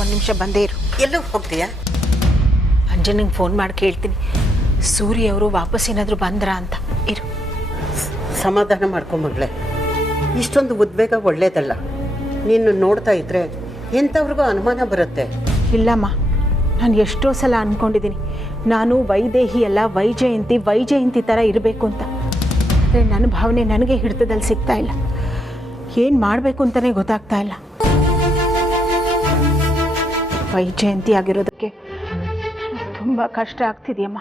ಒಂದು ನಿಮಿಷ ಬಂದೇ ಇರು. ಎಲ್ಲೂ ಹೋಗ್ತೀಯಾ? ಅಂಜನಿಗೆ ಫೋನ್ ಮಾಡಿ ಕೇಳ್ತೀನಿ ಸೂರ್ಯ ಅವರು ವಾಪಸ್ ಏನಾದರೂ ಬಂದ್ರಾ ಅಂತ. ಇರು. ಸಮಾಧಾನ ಮಾಡ್ಕೊಂಬಗ್ಳೆ, ಇಷ್ಟೊಂದು ಉದ್ವೇಗ ಒಳ್ಳೇದಲ್ಲ. ನೀನು ನೋಡ್ತಾ ಇದ್ರೆ ಎಂಥವ್ರಿಗೂ ಅನುಮಾನ ಬರುತ್ತೆ. ಇಲ್ಲಮ್ಮ, ನಾನು ಎಷ್ಟೋ ಸಲ ಅಂದ್ಕೊಂಡಿದ್ದೀನಿ ನಾನು ವೈದೇಹಿ ಅಲ್ಲ ವೈಜಯಂತಿ ಥರ ಇರಬೇಕು ಅಂತ. ಆದರೆ ನನ್ನ ಭಾವನೆ ನನಗೆ ಹಿಡಿತದಲ್ಲಿ ಸಿಗ್ತಾ ಇಲ್ಲ. ಏನು ಮಾಡಬೇಕು ಅಂತಲೇ ಗೊತ್ತಾಗ್ತಾ ಇಲ್ಲ. ವೈಜಯಂತಿ ಆಗಿರೋದಕ್ಕೆ ತುಂಬ ಕಷ್ಟ ಆಗ್ತಿದೆಯಮ್ಮ.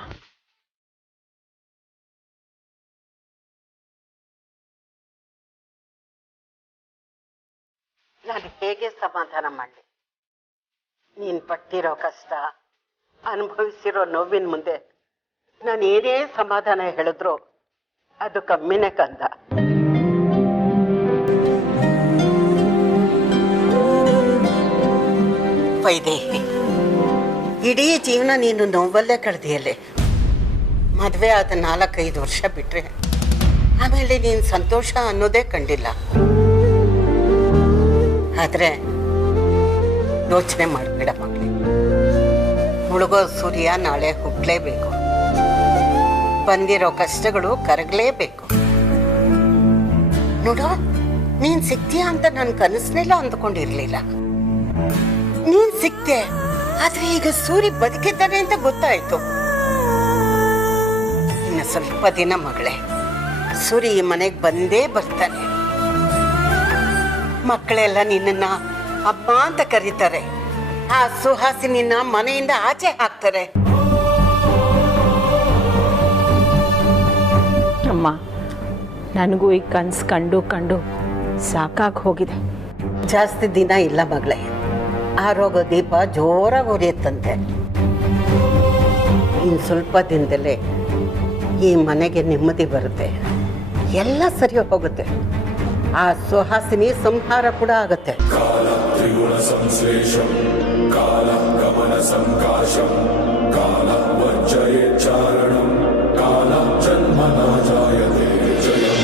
ನಾನು ಹೇಗೆ ಸಮಾಧಾನ ಮಾಡಲಿ? ನೀನು ಪಟ್ಟಿರೋ ಕಷ್ಟ, ಅನುಭವಿಸಿರೋ ನೋವಿನ ಮುಂದೆ ನಾನು ಏನೇ ಸಮಾಧಾನ ಹೇಳಿದ್ರು ಅದು ಕಮ್ಮಿನೇ ಕಂದ. ವೈದೇಹಿ, ಇಡೀ ಜೀವನ ನೀನು ನೋವಲ್ಲೇ ಕಳೆದಿಯಲ್ಲೇ. ಮದುವೆ ಆದ 4-5 ವರ್ಷ ಬಿಟ್ರೆ ಆಮೇಲೆ ನೀನು ಸಂತೋಷ ಅನ್ನೋದೇ ಕಂಡಿಲ್ಲ. ಆದರೆ ಯೋಚನೆ ಮಾಡಬೇಡ ಮಗಳೇ, ಮುಳುಗೋ ಸೂರ್ಯ ನಾಳೆ ಹುಟ್ಟಲೇಬೇಕು. ಬಂದಿರೋ ಕಷ್ಟಗಳು ಕರಗಲೇಬೇಕು. ನೋಡು, ನೀನ್ ಸಿಗ್ತೀಯ ಅಂತ ನಾನು ಕನಸನೆಲ್ಲ ಅಂದ್ಕೊಂಡಿರ್ಲಿಲ್ಲ. ನೀನ್ ಸಿಕ್ತೆ, ಆದ್ರೆ ಈಗ ಸೂರ್ಯ ಬದುಕಿದ್ದಾನೆ ಅಂತ ಗೊತ್ತಾಯ್ತು. ಇನ್ನು ಸ್ವಲ್ಪ ದಿನ ಮಗಳೇ, ಸೂರ್ಯ ಈ ಮನೆಗೆ ಬಂದೇ ಬರ್ತಾನೆ. ಮಕ್ಕಳೆಲ್ಲ ನಿನ್ನ ಅಮ್ಮ ಅಂತ ಕರೀತಾರೆ. ಆ ಸುಹಾಸಿನಿನ ಮನೆಯಿಂದ ಆಚೆ ಹಾಕ್ತಾರೆ. ಅಮ್ಮ, ನನಗೂ ಈ ಕನಸು ಕಂಡು ಸಾಕಾಗಿ ಹೋಗಿದೆ. ಜಾಸ್ತಿ ದಿನ ಇಲ್ಲ ಮಗಳೇ, ಆರೋಗ್ಯ ದೀಪ ಜೋರಾಗಿ ಉರಿಯುತ್ತಂತೆ. ಇನ್ನು ಸ್ವಲ್ಪ ದಿನದಲ್ಲೇ ಈ ಮನೆಗೆ ನೆಮ್ಮದಿ ಬರುತ್ತೆ, ಎಲ್ಲ ಸರಿ ಹೋಗುತ್ತೆ. ಆ ಸುಹಾಸಿನಿ ಸಂಹಾರ ಕೂಡ ಆಗುತ್ತೆ. ಕಾಲ ತ್ರಿಗುಣ ಸಂಶ್ಲೇಷಂ ಕಾಲ ಗಮನ ಸಂಕಾಶಂ ಕಾಲ ವರ್ಜಯೇ ಚಾರಣಂ ಕಾಲ ಜನ್ಮ ನ ಜಾಯತೆ ಜಯಂ.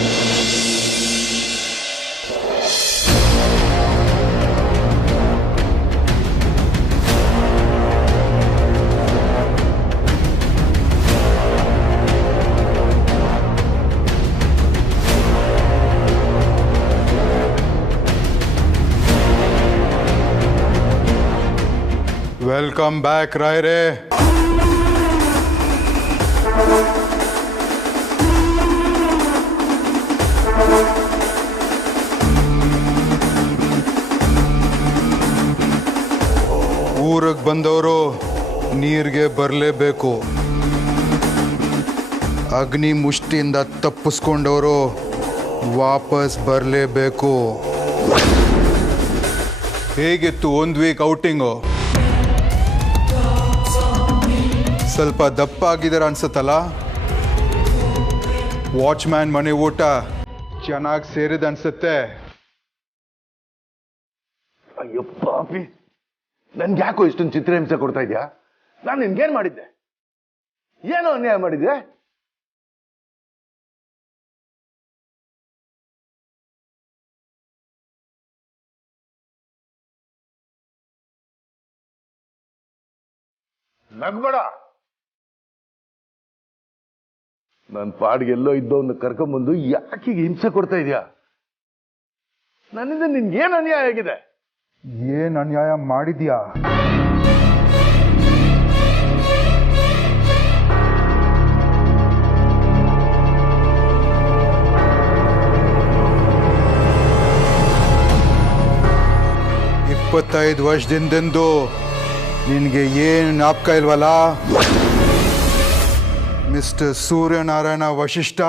Welcome back ರಾಯ್ರೆ. ಊರಿಗೆ ಬಂದವರು ನೀರಿಗೆ ಬರಲೇಬೇಕು. ಅಗ್ನಿ ಮುಷ್ಟಿಯಿಂದ ತಪ್ಪಿಸ್ಕೊಂಡವರು ವಾಪಸ್ ಬರಲೇಬೇಕು. ಹೇಗಿತ್ತು ಒಂದು ವೀಕ್ ಔಟಿಂಗು? ಸ್ವಲ್ಪ ದಪ್ಪ ಆಗಿದಾರ ಅನ್ಸತ್ತಲ್ಲ? ವಾಚ್ಮ್ಯಾನ್ ಮನೆ ಊಟ ಚೆನ್ನಾಗಿ ಸೇರಿದ ಅನ್ಸುತ್ತೆ. ಅಯ್ಯಪ್ಪ ಅಪ್ಪಿ, ನನ್ಗೆ ಯಾಕೋ ಇಷ್ಟೊಂದು ಚಿತ್ರಹಿಂಸೆ ಕೊಡ್ತಾ ಇದ್ಯಾ? ನಾನು ನಿನ್ಗೇನ್ ಮಾಡಿದ್ದೆ? ಏನೋ ಅನ್ಯಾಯ ಮಾಡಿದ್ದೆ? ನಗ್ಬೇಡ. ನನ್ನ ಪಾಡ್ಗೆಲ್ಲೋ ಇದ್ದವನ್ನ ಕರ್ಕೊಂಬಂದು ಯಾಕೀಗ ಹಿಂಸೆ ಕೊಡ್ತಾ ಇದೆಯಾ? ನನ್ನಿಂದ ನಿನ್ಗೇನ್ ಅನ್ಯಾಯ ಆಗಿದೆ? ಏನ್ ಅನ್ಯಾಯ ಮಾಡಿದ್ಯಾ? ಇಪ್ಪತ್ತೈದು ವರ್ಷದಿಂದೆಂದು ನಿನಗೆ ಏನು ಜ್ಞಾಪಕ ಇಲ್ವಲ್ಲ? Mister Suryanarayana Vashishtha,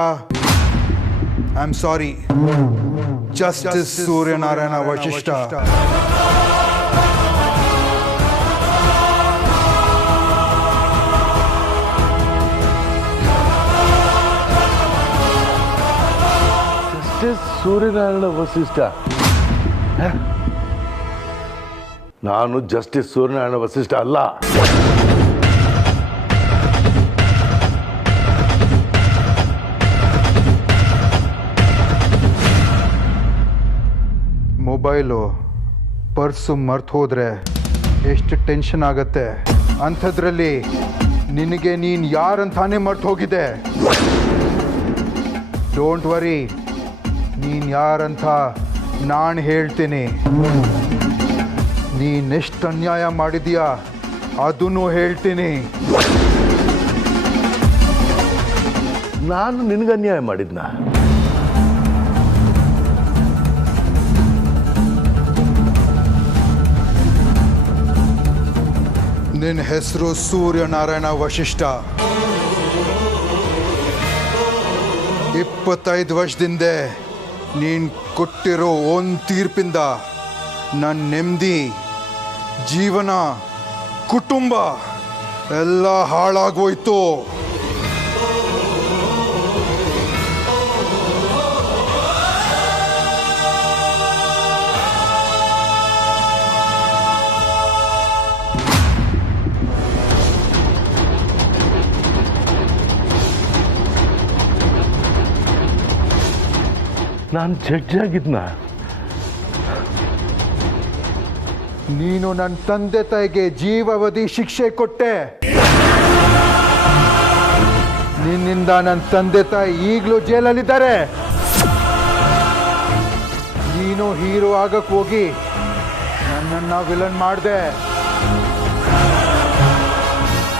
I am sorry, justice Suryanarayana Vashishtha. Justice Suryanarayana Vasishtha? ನಾನು ಜಸ್ಟಿಸ್ ಸೂರ್ಯನಾರಾಯಣ ವಸಿಷ್ಠ ಅಲ್ಲ. ಮೊಬೈಲು ಪರ್ಸು ಮರ್ತು ಹೋದ್ರೆ ಎಷ್ಟು ಟೆನ್ಷನ್ ಆಗತ್ತೆ. ಅಂಥದ್ರಲ್ಲಿ ನಿನಗೆ ನೀನು ಯಾರಂತಾನೆ ಮರ್ತು ಹೋಗಿದೆ. ಡೋಂಟ್ ವರಿ, ನೀನು ಯಾರಂತ ನಾನು ಹೇಳ್ತೀನಿ. ನೀನೆಷ್ಟು ಅನ್ಯಾಯ ಮಾಡಿದೀಯಾ ಅದನ್ನು ಹೇಳ್ತೀನಿ. ನಾನು ನಿನಗೆ ಅನ್ಯಾಯ ಮಾಡಿದ್ನ? ನಿನ್ನ ಹೆಸರು ಸೂರ್ಯನಾರಾಯಣ ವಶಿಷ್ಠ. 25 ವರ್ಷದಿಂದ ನೀನು ಕೊಟ್ಟಿರೋ ಒಂದು ತೀರ್ಪಿಂದ ನನ್ನ ನೆಮ್ಮದಿ, ಜೀವನ, ಕುಟುಂಬ ಎಲ್ಲ ಹಾಳಾಗೋಯ್ತು. ನಾನು ಜಡ್ಜ್ ಆಗಿದ್ನ? ನೀನು ನನ್ನ ತಂದೆ ತಾಯಿಗೆ ಜೀವಾವಧಿ ಶಿಕ್ಷೆ ಕೊಟ್ಟೆ. ನಿನ್ನಿಂದ ನನ್ನ ತಂದೆ ತಾಯಿ ಈಗಲೂ ಜೈಲಲ್ಲಿದ್ದಾರೆ. ನೀನು ಹೀರೋ ಆಗಕ್ಕೆ ಹೋಗಿ ನನ್ನನ್ನು ವಿಲನ್ ಮಾಡಿದೆ.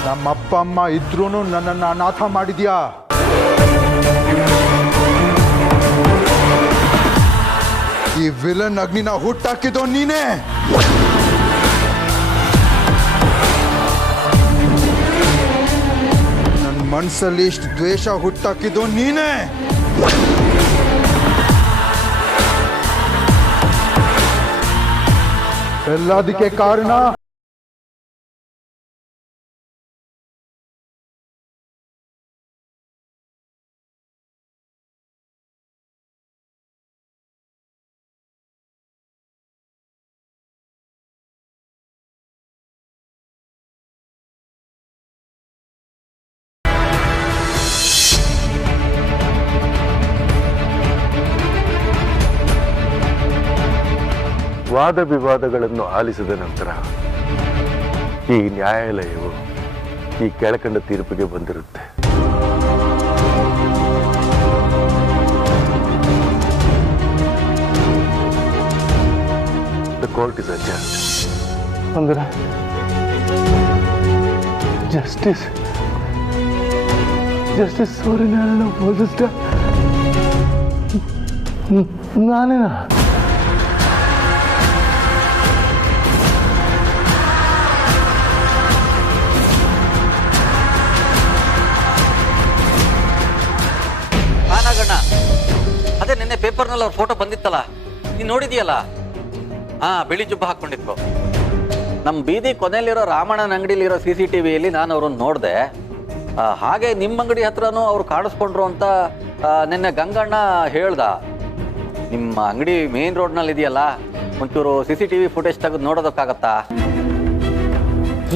ನಮ್ಮ ಅಪ್ಪ ಅಮ್ಮ ಇದ್ರೂ ನನ್ನನ್ನು ಅನಾಥ ಮಾಡಿದ್ಯಾ. ಈ ವಿಲನ್ ಅಗ್ನಿನ ಹುಟ್ಟಾಕಿದೋ ನೀನೇ. ನನ್ನ ಮನಸ್ಸಲ್ಲಿ ಇಷ್ಟು ದ್ವೇಷ ಹುಟ್ಟಾಕಿದೋ ನೀನೇ. ಎಲ್ಲದಕ್ಕೆ ಕಾರಣ ವಾದ ವಿವಾದಗಳನ್ನು ಆಲಿಸಿದ ನಂತರ ಈ ನ್ಯಾಯಾಲಯವು ಈ ಕೆಳಕಂಡ ತೀರ್ಪಿಗೆ ಬಂದಿರುತ್ತೆ. The court is adjourned. ಅಂದ್ರೆ ಜಸ್ಟಿಸ್ ಸೂರ್ಯನಾರಾಯಣ ವಶಿಷ್ಠ ನಾನೇನಾ? ಅದೇ ನಿನ್ನೆ ಪೇಪರ್ನಲ್ಲಿ ಅವ್ರ ಫೋಟೋ ಬಂದಿತ್ತಲ್ಲ, ನೀನು ನೋಡಿದೀಯಲ್ಲ? ಬಿಳಿ ಜುಬ್ಬ ಹಾಕೊಂಡಿದ್ರು. ನಮ್ಮ ಬೀದಿ ಕೊನೆಯಲ್ಲಿರೋ ರಾಮಣ್ಣನ ಅಂಗಡಿಲಿರೋ CCTVಯಲ್ಲಿ ನಾನು ಅವ್ರನ್ನ ನೋಡಿದೆ. ಹಾಗೆ ನಿಮ್ಮ ಅಂಗಡಿ ಹತ್ರನೂ ಅವ್ರು ಕಾಣಿಸ್ಕೊಂಡ್ರು ಅಂತ ನಿನ್ನೆ ಗಂಗಣ್ಣ ಹೇಳ್ದ. ನಿಮ್ಮ ಅಂಗಡಿ ಮೇನ್ ರೋಡ್ನಲ್ಲಿ ಇದೆಯಲ್ಲ, ಒಂಚೂರು CCTV ಫುಟೇಜ್ ತೆಗೆದು ನೋಡೋದಕ್ಕಾಗತ್ತಾ?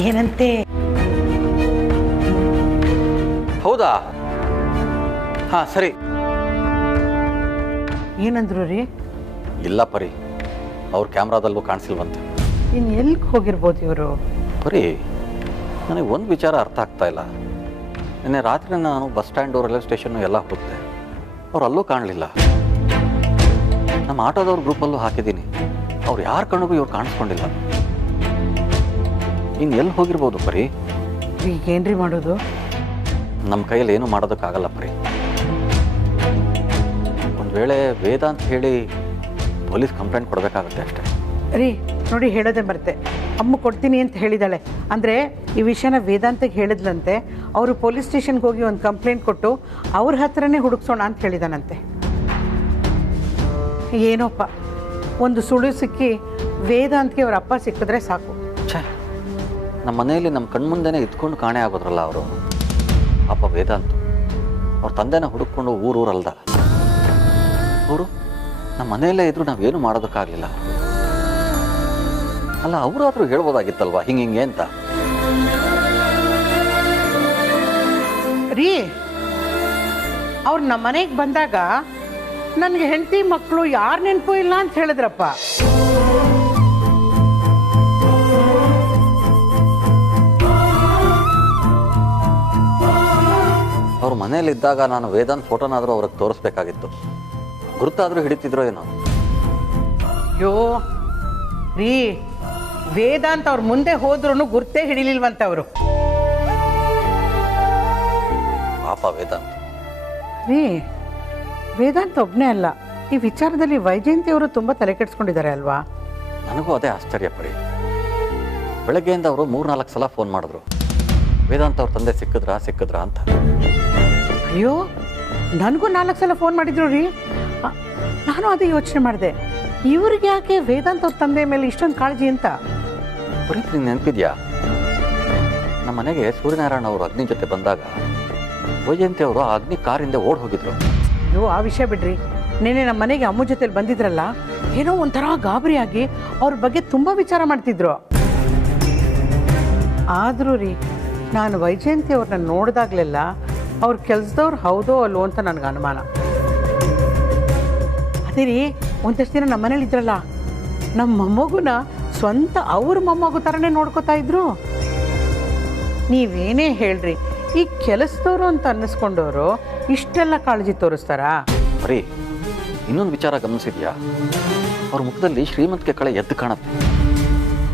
ಏನಂತೆ? ಹೌದಾ? ಸರಿ. ಏನಂದ್ರು ರೀ? ಇಲ್ಲ ಪರಿ, ಅವ್ರ ಕ್ಯಾಮ್ರಾದಲ್ಲೂ ಕಾಣಿಸಿಲ್ವಂತೆ. ಇನ್ನು ಎಲ್ಲಿಗೆ ಹೋಗಿರ್ಬೋದು ಇವರು? ಪರಿ, ನನಗೆ ಒಂದು ವಿಚಾರ ಅರ್ಥ ಆಗ್ತಾ ಇಲ್ಲ. ನಿನ್ನೆ ರಾತ್ರಿ ನಾನು ಬಸ್ ಸ್ಟ್ಯಾಂಡು, ರೈಲ್ವೆ ಸ್ಟೇಷನ್ನು ಎಲ್ಲ ಹೋಗ್ದೆ, ಅವ್ರು ಅಲ್ಲೂ ಕಾಣಲಿಲ್ಲ. ನಮ್ಮ ಆಟೋದವ್ರ ಗ್ರೂಪಲ್ಲೂ ಹಾಕಿದ್ದೀನಿ, ಅವ್ರು ಯಾರ ಕಣ್ಣಿಗೂ ಇವ್ರು ಕಾಣಿಸ್ಕೊಂಡಿಲ್ಲ. ಇನ್ನು ಎಲ್ಲಿ ಹೋಗಿರ್ಬೋದು ಪರಿ? ಈಗೇನ್ರಿ ಮಾಡೋದು? ನಮ್ಮ ಕೈಯಲ್ಲಿ ಏನೂ ಮಾಡೋದಕ್ಕಾಗಲ್ಲ ಪರಿ. ಒಂದು ವೇಳೆ ವೇದ ಅಂತ ಹೇಳಿ ಪೊಲೀಸ್ ಕಂಪ್ಲೇಂಟ್ ಕೊಡಬೇಕಾಗುತ್ತೆ ಅಷ್ಟೇ. ರೀ ನೋಡಿ, ಹೇಳೋದೇ ಬರುತ್ತೆ. ಅಮ್ಮ ಕೊಡ್ತೀನಿ ಅಂತ ಹೇಳಿದಾಳೆ. ಅಂದರೆ ಈ ವಿಷಯನ ವೇದಾಂತಕ್ಕೆ ಹೇಳಿದ್ಲಂತೆ. ಅವರು ಪೊಲೀಸ್ ಸ್ಟೇಷನ್ಗೆ ಹೋಗಿ ಒಂದು ಕಂಪ್ಲೇಂಟ್ ಕೊಟ್ಟು ಅವ್ರ ಹತ್ರನೇ ಹುಡುಕ್ಸೋಣ ಅಂತ ಹೇಳಿದಾನಂತೆ. ಏನೋಪ್ಪ, ಒಂದು ಸುಳು ಸಿಕ್ಕಿ ವೇದಾಂತಕ್ಕೆ ಅವ್ರ ಅಪ್ಪ ಸಿಕ್ಕಿದ್ರೆ ಸಾಕು. ಛೇ, ನಮ್ಮ ಮನೆಯಲ್ಲಿ ನಮ್ಮ ಕಣ್ಮುಂದೆನೇ ಇದ್ಕೊಂಡು ಕಾಣೆ ಆಗೋದ್ರಲ್ಲ ಅವರು. ಅಪ್ಪ ವೇದಾಂತ ಅವ್ರ ತಂದೆನ ಹುಡುಕೊಂಡು ಊರಲ್ದ. ಅವರು ನಮ್ಮ ಮನೆಯಲ್ಲೇ ಇದ್ರು ನಾವೇನು ಮಾಡೋದಕ್ಕಾಗಲಿಲ್ಲ. ಅಲ್ಲ, ಅವರಾದ್ರೂ ಹೇಳ್ಬೋದಾಗಿತ್ತಲ್ವಾ ಹಿಂಗೆ ಅಂತ. ರೀ, ಅವ್ರು ನಮ್ಮ ಮನೆಗೆ ಬಂದಾಗ ನನಗೆ ಹೆಂಡತಿ ಮಕ್ಕಳು ಯಾರು ನೆನಪು ಇಲ್ಲ ಅಂತ ಹೇಳಿದ್ರಪ್ಪ. ಅವ್ರ ಮನೇಲಿದ್ದಾಗ ನಾನು ವೇದಾಂತ್ ಫೋಟೋನಾದರೂ ಅವ್ರಿಗೆ ತೋರಿಸ್ಬೇಕಾಗಿತ್ತು. ಗುರುತಾದರೂ ಹಿಡಿತಿದ್ರೋ ಏನೋ. ಅಯ್ಯೋ ರೀ, ವೇದಾಂತ್ ಅವ್ರ ಮುಂದೆ ಹೋದ್ರೂ ಗುರ್ತೇ ಹಿಡಿಲಿಲ್ವಂತ ಅವರು. ಪಾಪ ವೇದಾಂತ್. ರೀ, ವೇದಾಂತ್ ಒಬ್ಬನೇ ಅಲ್ಲ, ಈ ವಿಚಾರದಲ್ಲಿ ವೈಜಯಂತಿ ಅವರು ತುಂಬ ತಲೆ ಕೆಡಿಸ್ಕೊಂಡಿದ್ದಾರೆ ಅಲ್ವಾ? ನನಗೂ ಅದೇ ಆಶ್ಚರ್ಯ ಪಡಿ. ಬೆಳಗ್ಗೆಯಿಂದ ಅವರು 3-4 ಸಲ ಫೋನ್ ಮಾಡಿದ್ರು, ವೇದಾಂತ್ ಅವ್ರ ತಂದೆ ಸಿಕ್ಕಿದ್ರಾ ಅಂತ. ಅಯ್ಯೋ, ನನಗೂ 4 ಸಲ ಫೋನ್ ಮಾಡಿದ್ರು ರೀ. ನಾನು ಅದೇ ಯೋಚನೆ ಮಾಡಿದೆ, ಇವ್ರಿಗೆ ಯಾಕೆ ವೇದಾಂತ್ ಅವ್ರ ತಂದೆ ಮೇಲೆ ಇಷ್ಟೊಂದು ಕಾಳಜಿ ಅಂತ. ಪುನೀತ್, ನಿಂಗೆ ನೆನಪಿದ್ಯಾ, ನಮ್ಮ ಮನೆಗೆ ಸೂರ್ಯನಾರಾಯಣ ಅವರು ಅಗ್ನಿ ಜೊತೆ ಬಂದಾಗ ವೈಜಯಂತಿ ಅವರು ಆ ಅಗ್ನಿ ಕಾರಿಂದ ಓಡ್ ಹೋಗಿದ್ರು. ಅಯ್ಯೋ, ಆ ವಿಷಯ ಬಿಡ್ರಿ. ನೆನ್ನೆ ನಮ್ಮ ಮನೆಗೆ ಅಮ್ಮ ಜೊತೆಲಿ ಬಂದಿದ್ರಲ್ಲ, ಏನೋ ಒಂಥರ ಗಾಬರಿಯಾಗಿ ಅವ್ರ ಬಗ್ಗೆ ತುಂಬ ವಿಚಾರ ಮಾಡ್ತಿದ್ರು. ಆದರೂ ರೀ, ನಾನು ವೈಜಯಂತಿ ಅವ್ರನ್ನ ನೋಡಿದಾಗಲೆಲ್ಲ ಅವ್ರ ಕೆಲಸದವ್ರು ಹೌದೋ ಅಲ್ವೋ ಅಂತ ನನಗೆ ಅನುಮಾನ. ಅದೇ ರೀ, ಒಂದಷ್ಟು ದಿನ ನಮ್ಮ ಮನೇಲಿ ಇದ್ರಲ್ಲ, ನಮ್ಮ ಮೊಮ್ಮಗುನ ಸ್ವಂತ ಅವ್ರ ಮೊಮ್ಮಗು ಥರನೇ ನೋಡ್ಕೋತಾ ಇದ್ರು. ನೀವೇನೇ ಹೇಳ್ರಿ, ಈ ಕೆಲಸದವರು ಅಂತ ಅನ್ನಿಸ್ಕೊಂಡವರು ಇಷ್ಟೆಲ್ಲ ಕಾಳಜಿ ತೋರಿಸ್ತಾರಾ? ಬರೀ ಇನ್ನೊಂದು ವಿಚಾರ ಗಮನಿಸಿದ್ಯಾ, ಅವ್ರ ಮುಖದಲ್ಲಿ ಶ್ರೀಮಂತಿಕೆ ಕಳೆ ಎದ್ದು ಕಾಣುತ್ತೆ.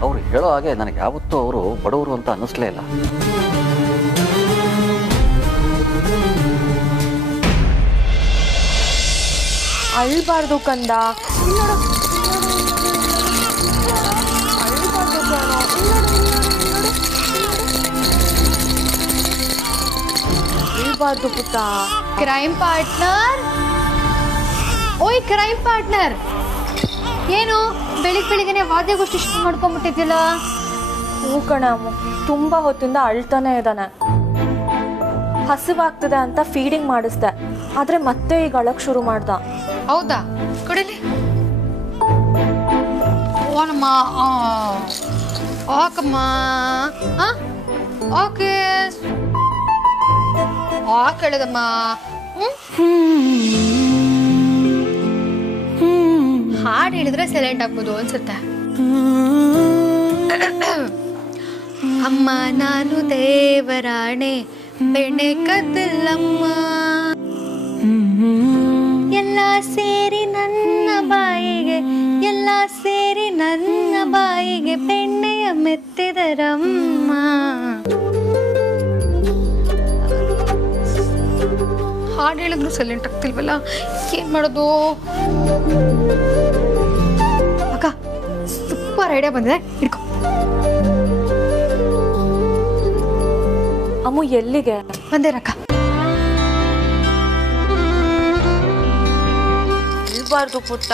ಅವ್ರು ಹೇಳೋ ಹಾಗೆ ನನಗೆ ಯಾವತ್ತೂ ಅವರು ಬಡವರು ಅಂತ ಅನ್ನಿಸ್ಲೇ ಇಲ್ಲ. ಅಳ್ಬಾರ್ದು ಕಂದ, ಅಳ್ಬಾರ್ದು ಪುಟ್ಟ. ಕ್ರೈಮ್ ಪಾರ್ಟ್ನರ್, ಓಯ್ ಕ್ರೈಮ್ ಪಾರ್ಟ್ನರ್, ಏನು ಬೆಳಿಗ್ಗೆನೆ ವಾದ್ಯಗೋಷ್ಠಿ ಶುರು ಮಾಡ್ಕೊಂಡ್ಬಿಟ್ಟಿದ್ಯಲ್ಲ? ಹೂ ಕಣಮ್ಮ, ತುಂಬ ಹೊತ್ತಿಂದ ಅಳ್ತಾನೆ ಇದ್ದಾನೆ. ಹಸಿವಾಗ್ತದೆ ಅಂತ ಫೀಡಿಂಗ್ ಮಾಡಿಸ್ದೆ, ಆದರೆ ಮತ್ತೆ ಈಗ ಅಳಕ್ ಶುರು ಮಾಡ್ದ. ಹೌದಾ? ಕೊಡಲಿ. ಓನಮ್ಮ, ಓಕಮ್ಮ, ಓಕೆ ಓಕೆ ಹೇಳದಮ್ಮ. ಹಾಡು ಹೇಳಿದ್ರೆ ಸೈಲೆಂಟ್ ಆಗ್ಬೋದು ಅನ್ಸುತ್ತೆ. ಅಮ್ಮ ನಾನು ದೇವರಾಣೆ ಬೆಣ್ಣೆ ಕದ್ದಲ್ಲಮ್ಮ, ಎಲ್ಲ ಸೇರಿ ನನ್ನ ಬಾಯಿಗೆ, ಎಲ್ಲ ಸೇರಿ ನನ್ನ ಬಾಯಿಗೆ ಬೆಣ್ಣೆಯ ಮೆತ್ತಿದರಮ್ಮ. ಹಾಡು ಹೇಳಿದ್ರು ಸೈಲೆಂಟ್ ಆಗ್ತಿಲ್ವಲ್ಲ, ಏನ್ ಮಾಡೋದು? ಅಕ್ಕ, ಸೂಪರ್ ಐಡಿಯಾ ಬಂದಿದೆ, ಹಿಡ್ಕೊ. ಅಮ್ಮು ಎಲ್ಲಿಗೆ? ಬಂದೇರಕ್ಕ. ಅಳ್ಬಾರ್ದು ಪುಟ್ಟ,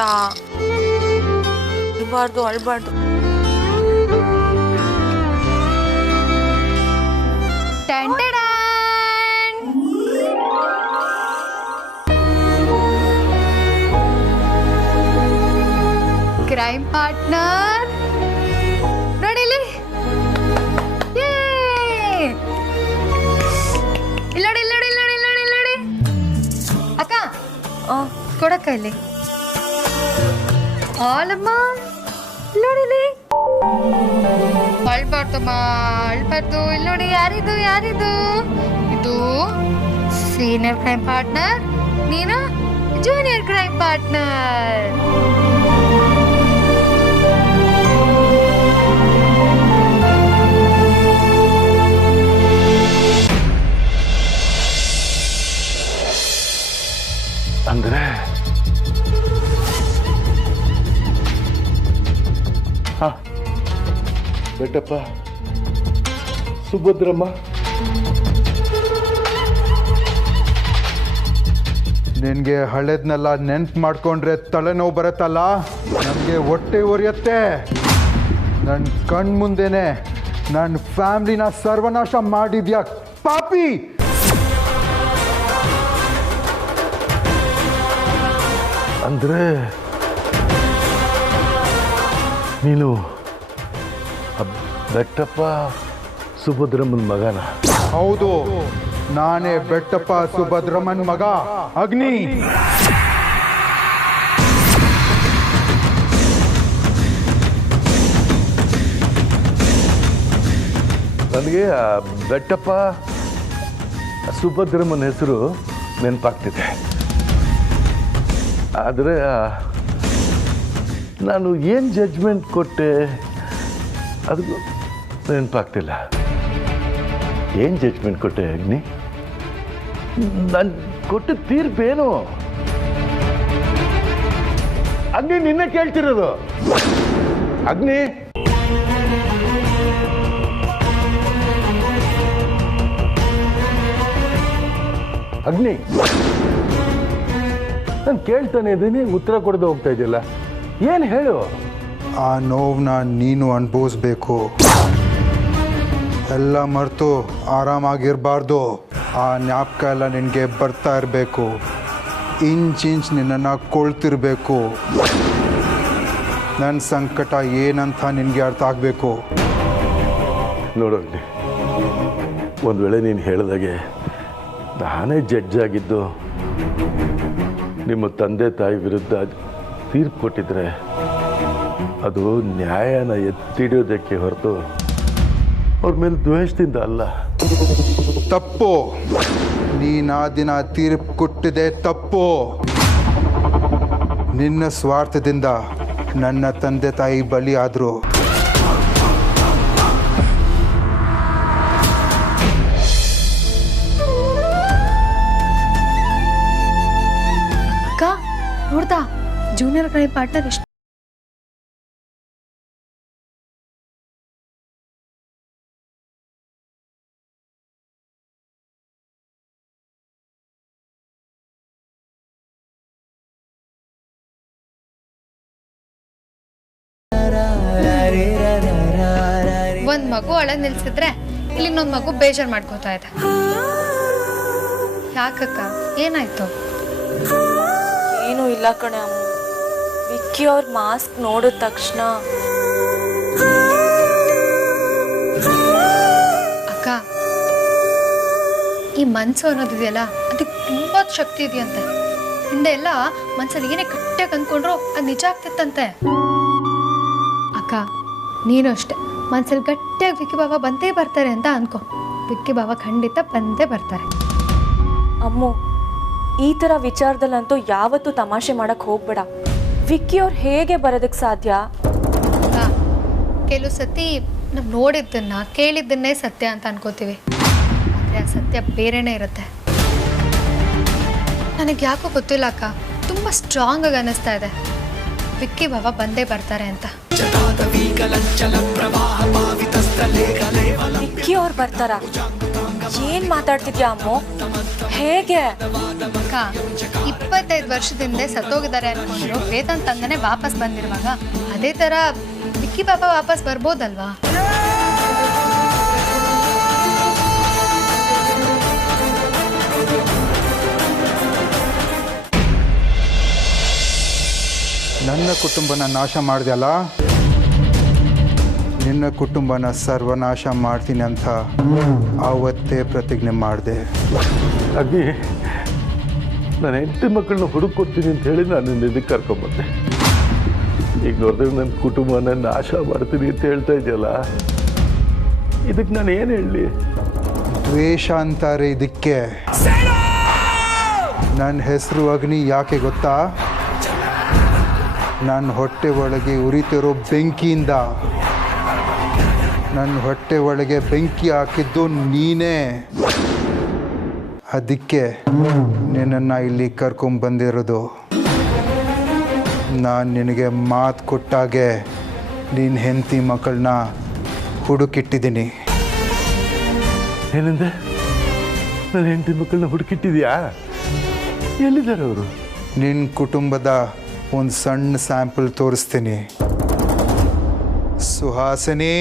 ಅಳ್ಬಾರ್ದು ಅಳ್ಬಾರ್ದು. ಕ್ರೈಮ್ ಪಾರ್ಟ್ನರ್ ನೋಡಿಲಿ, ಇಲ್ಲೋಡಿ ಅಕ್ಕ, ಕೊಡಕ್ಕ ಇಲ್ಲಿ ಆಲಮ್ಮ, ನೋಡಿಲಿ. ಅಳ್ಬಾರ್ದಮ್ಮ, ಅಳ್ಬಾರ್ದು. ಇಲ್ಲಿ ನೋಡಿ, ಯಾರಿದು ಯಾರಿದು? ಇದು ಸೀನಿಯರ್ ಕ್ರೈಮ್ ಪಾರ್ಟ್ನರ್, ನೀನು ಜೂನಿಯರ್ ಕ್ರೈಮ್ ಪಾರ್ಟ್ನರ್. ಅಂದ್ರೆ ಬೆಟ್ಟಪ್ಪ, ಸುಭದ್ರಮ್ಮ, ನಿನಗೆ ಹಳೆದ್ನೆಲ್ಲ ನೆನ್ಪು ಮಾಡ್ಕೊಂಡ್ರೆ ತಲೆನೋವು ಬರುತ್ತಲ್ಲ, ನನಗೆ ಹೊಟ್ಟೆ ಉರಿಯತ್ತೆ. ನನ್ನ ಕಣ್ಣು ಮುಂದೆನೆ ನನ್ನ ಫ್ಯಾಮ್ಲಿನ ಸರ್ವನಾಶ ಮಾಡಿದ್ಯಾ ಪಾಪಿ. ಅಂದ್ರೆ ನೀನು ಬೆಟ್ಟಪ್ಪ ಸುಭದ್ರಮ್ಮನ ಮಗನ? ಹೌದು, ನಾನೇ ಬೆಟ್ಟಪ್ಪ ಸುಭದ್ರಮ್ಮನ ಮಗ ಅಗ್ನಿ. ನನಗೆ ಬೆಟ್ಟಪ್ಪ ಸುಭದ್ರಮ್ಮನ ಹೆಸರು ನೆನಪಾಗ್ತಿದೆ. ಆದರೆ ನಾನು ಏನು ಜಡ್ಜ್ಮೆಂಟ್ ಕೊಟ್ಟೆ ಅದು ನೆನಪಾಗ್ತಿಲ್ಲ. ಏನು ಜಡ್ಜ್ಮೆಂಟ್ ಕೊಟ್ಟೆ ಅಗ್ನಿ? ನಾನು ಕೊಟ್ಟ ತೀರ್ಪೇನು? ಅಗ್ನಿ ನಿನ್ನೆ ಕೇಳ್ತಿರೋದು. ಅಗ್ನಿ, ಅಗ್ನಿ, ನಾನು ಕೇಳ್ತಾನೆ ಇದ್ದೀನಿ, ಉತ್ತರ ಕೊಡದೆ ಹೋಗ್ತಾ ಇದೆಯಲ್ಲ, ಏನು ಹೇಳು? ಆ ನೋವನ್ನ ನೀನು ಅನುಭವಿಸ್ಬೇಕು. ಎಲ್ಲ ಮರೆತು ಆರಾಮಾಗಿರಬಾರ್ದು. ಆ ಜ್ಞಾಪಕ ಎಲ್ಲ ನಿನಗೆ ಬರ್ತಾ ಇರಬೇಕು. ಇಂಚ್ ನಿನ್ನನ್ನು ಕೊಳ್ತಿರ್ಬೇಕು. ನನ್ನ ಸಂಕಟ ಏನಂತ ನಿನಗೆ ಅರ್ಥ ಆಗಬೇಕು. ನೋಡೋಗ್ಲಿ, ಒಂದು ವೇಳೆ ನೀನು ಹೇಳಿದಾಗೆ ನಾನೇ ಜಡ್ಜ್ ಆಗಿದ್ದು ನಿಮ್ಮ ತಂದೆ ತಾಯಿ ವಿರುದ್ಧ ತೀರ್ಪು ಕೊಟ್ಟಿದ್ರೆ ಅದು ನ್ಯಾಯನ ಎತ್ತಿಡಿಯೋದಕ್ಕೆ ಹೊರತು ಅವ್ರ ಮೇಲೆ ದ್ವೇಷದಿಂದ ಅಲ್ಲ. ತಪ್ಪು. ನೀನು ಆ ದಿನ ತೀರ್ಪು ಕೊಟ್ಟಿದೆ ತಪ್ಪು. ನಿನ್ನ ಸ್ವಾರ್ಥದಿಂದ ನನ್ನ ತಂದೆ ತಾಯಿ ಬಲಿ ಆದರು. ಅಕ್ಕ ನೋಡ್ದಾ ಜೂನಿಯರ್ ಕಡೆ ಪಾರ್ಟ್ನರ್ ಎಷ್ಟು ಒಂದ್ ಮಗು ಅಳ ನಿಲ್ಸಿದ್ರೆ ಇಲ್ಲಿ ಇನ್ನೊಂದ್ ಮಗು ಬೇಜಾರ್ ಮಾಡ್ಕೋತಾ ಇದೆ. ಯಾಕಕ್ಕ ಏನಾಯ್ತು? ಏನೂ ಇಲ್ಲ ಕಣೆ ಅಮ್ಮ. ವಿಕ್ಕಿ ಅವ್ರ ಮಾಸ್ಕ್ ನೋಡಿದ ತಕ್ಷಣ ಅಕ್ಕ ಈ ಮನ್ಸು ಅನ್ನೋದಿದೆಯಲ್ಲ ಅದಕ್ಕೆ ತುಂಬಾ ಶಕ್ತಿ ಇದೆಯಂತೆ. ಹಿಂದೆ ಎಲ್ಲ ಮನ್ಸಲ್ಲಿ ಏನೇ ಗಟ್ಟಿಯಾಗಿ ಅಂದ್ಕೊಂಡ್ರು ಅದು ನಿಜ ಆಗ್ತಿತ್ತಂತೆ. ಅಕ್ಕ ನೀನು ಅಷ್ಟೆ ಮನ್ಸಲ್ಲಿ ಗಟ್ಟಿಯಾಗಿ ವಿಕ್ಕಿ ಬಾಬಾ ಬಂದೇ ಬರ್ತಾರೆ ಅಂತ ಅನ್ಕೋ. ವಿಕ್ಕಿ ಬಾಬಾ ಖಂಡಿತ ಬಂದೇ ಬರ್ತಾರೆ. ಅಮ್ಮು, ಈ ಥರ ವಿಚಾರದಲ್ಲಂತೂ ಯಾವತ್ತೂ ತಮಾಷೆ ಮಾಡಕ್ಕೆ ಹೋಗ್ಬೇಡ. ವಿಕ್ಕಿ ಅವ್ರು ಹೇಗೆ ಬರೋದಕ್ಕೆ ಸಾಧ್ಯ? ಕೆಲವು ಸತಿ ನಾವು ನೋಡಿದ್ದನ್ನ ಕೇಳಿದ್ದನ್ನೇ ಸತ್ಯ ಅಂತ ಅನ್ಕೋತೀವಿ, ಆದರೆ ಆ ಸತ್ಯ ಬೇರೆನೇ ಇರುತ್ತೆ. ನನಗೆ ಯಾಕೋ ಗೊತ್ತಿಲ್ಲ ಅಕ್ಕ, ತುಂಬ ಸ್ಟ್ರಾಂಗ್ ಆಗಿ ಅನ್ನಿಸ್ತಾ ಇದೆ ವಿಕ್ಕಿ ಬಾಬಾ ಬಂದೇ ಬರ್ತಾರೆ ಅಂತ. ವಿಕ್ಕಿ ಅವ್ರು ಬರ್ತಾರ? ಏನ್ ಮಾತಾಡ್ತಿದ್ಯಾ ಅಮ್ಮು? ಹೇಗೆ? ಅಕ್ಕ 25 ವರ್ಷದಿಂದ ಸತ್ತೋಗಿದ್ದಾರೆ ಅನ್ಕೊಂಡ್ರು ವೇದಾಂತ್ ತಂದನೆ ವಾಪಸ್ ಬಂದಿರುವಾಗ ಅದೇ ತರ ವಿಕ್ಕಿ ಬಾಬಾ ವಾಪಸ್ ಬರ್ಬೋದಲ್ವಾ? ನನ್ನ ಕುಟುಂಬನ ನಾಶ ಮಾಡಿದೆಯಲ್ಲ, ನಿನ್ನ ಕುಟುಂಬನ ಸರ್ವನಾಶ ಮಾಡ್ತೀನಿ ಅಂತ ಆವತ್ತೇ ಪ್ರತಿಜ್ಞೆ ಮಾಡಿದೆ. ಅಗ್ನಿ, ನಾನು ಹೆಂಡತಿ ಮಕ್ಕಳನ್ನ ಹುಡುಕೊಡ್ತೀನಿ ಅಂತ ಹೇಳಿ ನಾನು ಇದಕ್ಕೆ ಕರ್ಕೊಂಬಂದೆ. ಈಗ ನೋಡಿದ್ರೆ ನನ್ನ ಕುಟುಂಬನ ನಾಶ ಮಾಡ್ತೀನಿ ಅಂತ ಹೇಳ್ತಾ ಇದೆಯಲ್ಲ, ಇದಕ್ಕೆ ನಾನು ಏನು ಹೇಳಲಿ? ದ್ವೇಷ ಅಂತಾರೆ ಇದಕ್ಕೆ. ನನ್ನ ಹೆಸರು ಅಗ್ನಿ ಯಾಕೆ ಗೊತ್ತಾ? ನನ್ನ ಹೊಟ್ಟೆ ಒಳಗೆ ಉರಿತಿರೋ ಬೆಂಕಿಯಿಂದ. ನನ್ನ ಹೊಟ್ಟೆ ಒಳಗೆ ಬೆಂಕಿ ಹಾಕಿದ್ದು ನೀನೇ. ಅದಕ್ಕೆ ನಿನ್ನನ್ನು ಇಲ್ಲಿ ಕರ್ಕೊಂಬಂದಿರೋದು. ನಾನು ನಿನಗೆ ಮಾತು ಕೊಟ್ಟಾಗೆ ನಿನ್ನ ಹೆಂಡತಿ ಮಕ್ಕಳನ್ನ ಹುಡುಕಿಟ್ಟಿದ್ದೀನಿ. ಏನಂದೆ? ನನ್ನ ಹೆಂಡತಿ ಮಕ್ಕಳನ್ನ ಹುಡುಕಿಟ್ಟಿದ್ಯಾ? ಎಲ್ಲಿದ್ದಾರೆ ಅವರು? ನಿನ್ನ ಕುಟುಂಬದ ಒಂದು ಸಣ್ಣ ಸ್ಯಾಂಪಲ್ ತೋರಿಸ್ತೀನಿ. ಸುಹಾಸಿನಿ.